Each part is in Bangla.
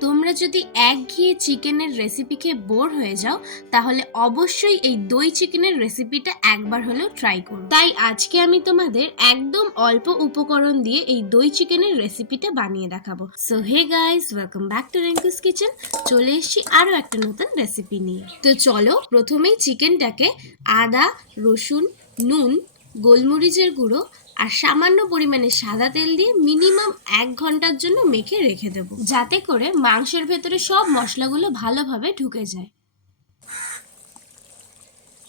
তোমরা যদি এক একঘেয়ে চিকেনের রেসিপি খেয়ে বোর হয়ে যাও, তাহলে অবশ্যই এই দই চিকেনের রেসিপিটা একবার হলেও ট্রাই করো। তাই আজকে আমি তোমাদের একদম অল্প উপকরণ দিয়ে এই দই চিকেনের রেসিপিটা বানিয়ে দেখাবো। So hey guys welcome back to Renku's kitchen চলে এসেছি আরও একটা নতুন রেসিপি নিয়ে। তো চলো, প্রথমেই চিকেনটাকে আদা, রসুন, নুন, গোলমরিচের গুঁড়ো আর সামান্য পরিমাণে সাদা তেল দিয়ে মিনিমাম এক ঘণ্টার জন্য মেখে রেখে দেবো। যাতে করে মাংসের ভেতরে সব মশলাগুলো ভালোভাবে ঢুকে যায়।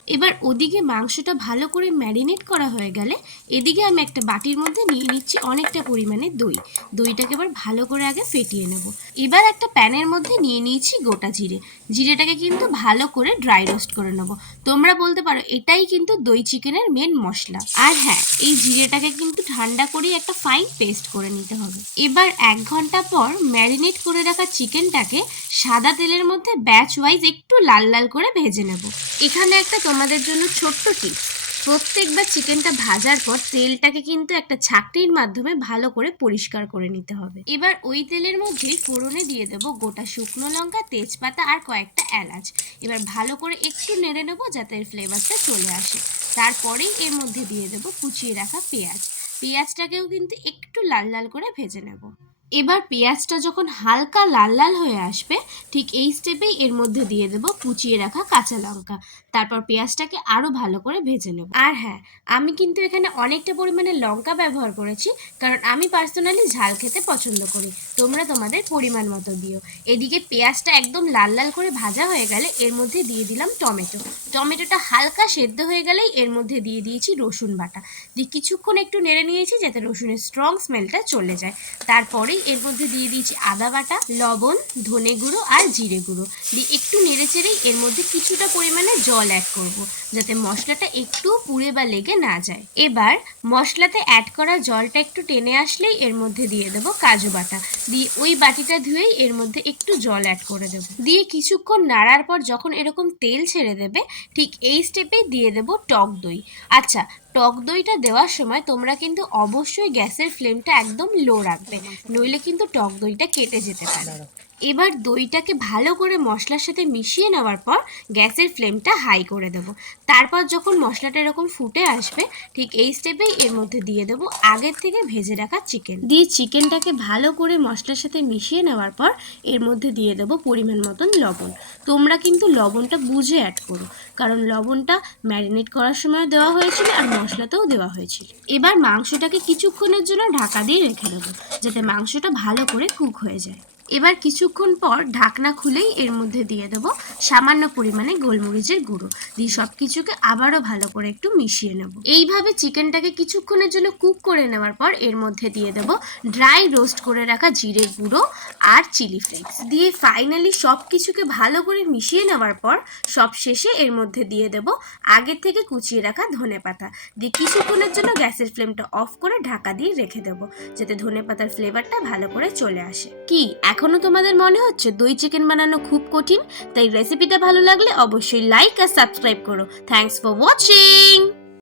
এবার ওদিকে মাংসটা ভালো করে ম্যারিনেট করা হয়ে গেলে এদিকে আমি একটা বাটির মধ্যে নিয়ে নিচ্ছি অনেকটা পরিমাণে দই। দইটাকে এবার ভালো করে আগে ফেটিয়ে নেব। এবার একটা প্যানের মধ্যে নিয়ে নিয়েছি গোটা জিরে। জিরেটাকে কিন্তু ভালো করে ড্রাই রোস্ট করে নেব। তোমরা বলতে পারো এটাই কিন্তু দই চিকেনের মেন মশলা। আর হ্যাঁ এই জিরেটাকে কিন্তু ঠান্ডা করে একটা ফাইন পেস্ট করে নিতে হবে। এবার এক ঘণ্টা পর ম্যারিনেট করে রাখা চিকেনটাকে সাদা তেলের মধ্যে ব্যাচ ওয়াইজ একটু লাল লাল করে ভেজে নেব। এখানে একটা তোমাদের জন্য ছোট্ট টিপস প্রত্যেকবার চিকেনটা ভাজার পর তেলটাকে কিন্তু একটা ছাকনির মাধ্যমে ভালো করে পরিষ্কার করে নিতে হবে। এবার ওই তেলের মধ্যে ফোড়নে দিয়ে দেবো গোটা শুকনো লঙ্কা, তেজপাতা আর কয়েকটা এলাচ। এবার ভালো করে একটু নেড়ে নেব যাতে এর ফ্লেভারটা চলে আসে। তারপরেই এর মধ্যে দিয়ে দেবো কুচিয়ে রাখা পেঁয়াজ। পেঁয়াজটাকেও কিন্তু একটু লাল লাল করে ভেজে নেব। এবার পেঁয়াজটা যখন হালকা লাল লাল হয়ে আসবে, ঠিক এই স্টেপেই এর মধ্যে দিয়ে দেবো কুচিয়ে রাখা কাঁচা লঙ্কা। তারপর পেঁয়াজটাকে আরও ভালো করে ভেজে নেব। আর হ্যাঁ আমি কিন্তু এখানে অনেকটা পরিমাণে লঙ্কা ব্যবহার করেছি, কারণ আমি পার্সোনালি ঝাল খেতে পছন্দ করি। তোমরা তোমাদের পরিমাণ মতো দিও। এদিকে পেঁয়াজটা একদম লাল লাল করে ভাজা হয়ে গেলে এর মধ্যে দিয়ে দিলাম টমেটো। টমেটোটা হালকা সেদ্ধ হয়ে গেলেই এর মধ্যে দিয়ে দিয়েছি রসুন বাটা। দিয়ে কিছুক্ষণ একটু নেড়ে নিয়েছি যাতে রসুনের স্ট্রং স্মেলটা চলে যায়। তারপরেই এর মধ্যে দিয়ে দিয়েছি আদা বাটা, লবণ, ধনে গুঁড়ো আর জিরে গুঁড়ো। দিয়ে একটু নেড়ে চেড়েই এর মধ্যে কিছুটা পরিমাণে জল অ্যাড করব। যাতে মশলাটা একটু পুড়ে বা লেগে না যায়। এবার মশলাতে অ্যাড করা জলটা একটু টেনে আসলেই এর মধ্যে দিয়ে দেবো কাজু বাটা। দিয়ে ওই বাটিটা ধুয়েই এর মধ্যে একটু জল অ্যাড করে দেবো। দিয়ে কিছুক্ষণ নাড়ার পর যখন এরকম তেল ছেড়ে দেবে, ঠিক এই স্টেপে দিয়ে দেবো টক দই। আচ্ছা টক দইটা দেওয়ার সময় তোমরা কিন্তু অবশ্যই গ্যাসের ফ্লেমটা একদম লো রাখবে। নইলে কিন্তু টক দইটা কেটে যেতে পারে। এবার দইটাকে ভালো করে মশলার সাথে মিশিয়ে নেওয়ার পর গ্যাসের ফ্লেমটা হাই করে দেব। তারপর যখন মশলাটা এরকম ফুটে আসবে, ঠিক এই স্টেপেই এর মধ্যে দিয়ে দেবো আগের থেকে ভেজে রাখা চিকেন। দিয়ে চিকেনটাকে ভালো করে মশলার সাথে মিশিয়ে নেওয়ার পর এর মধ্যে দিয়ে দেবো পরিমাণ মতন লবণ। তোমরা কিন্তু লবণটা বুঝে অ্যাড করো, কারণ লবণটা ম্যারিনেট করার সময় দেওয়া হয়েছিল আর মশলাতেও দেওয়া হয়েছিল। এবার মাংসটাকে কিছুক্ষণের জন্য ঢাকা দিয়ে রেখে দেবো, যাতে মাংসটা ভালো করে কুক হয়ে যায়। এবার কিছুক্ষণ পর ঢাকনা খুলেই এর মধ্যে দিয়ে দেবো সামান্য পরিমাণে গোলমরিচের গুঁড়ো। দিয়ে সব কিছুকে আবারও ভালো করে একটু মিশিয়ে নেব। এইভাবে চিকেনটাকে কিছুক্ষণের জন্য কুক করে নেওয়ার পর এর মধ্যে দিয়ে দেবো ড্রাই রোস্ট করে রাখা জিরে গুঁড়ো আর চিলি ফ্লেক্স। দিয়ে ফাইনালি সব কিছুকে ভালো করে মিশিয়ে নেওয়ার পর সব শেষে এর মধ্যে দিয়ে দেব আগের থেকে কুচিয়ে রাখা ধনে পাতা। দিয়ে কিছুক্ষণের জন্য গ্যাসের ফ্লেমটা অফ করে ঢাকা দিয়ে রেখে দেবো যাতে ধনে পাতার ফ্লেভারটা ভালো করে চলে আসে। কি? এখনও তোমাদের মনে হচ্ছে দই চিকেন বানানো খুব কঠিন? তাই রেসিপিটা ভালো লাগলে অবশ্যই লাইক আর সাবস্ক্রাইব করো। Thanks for watching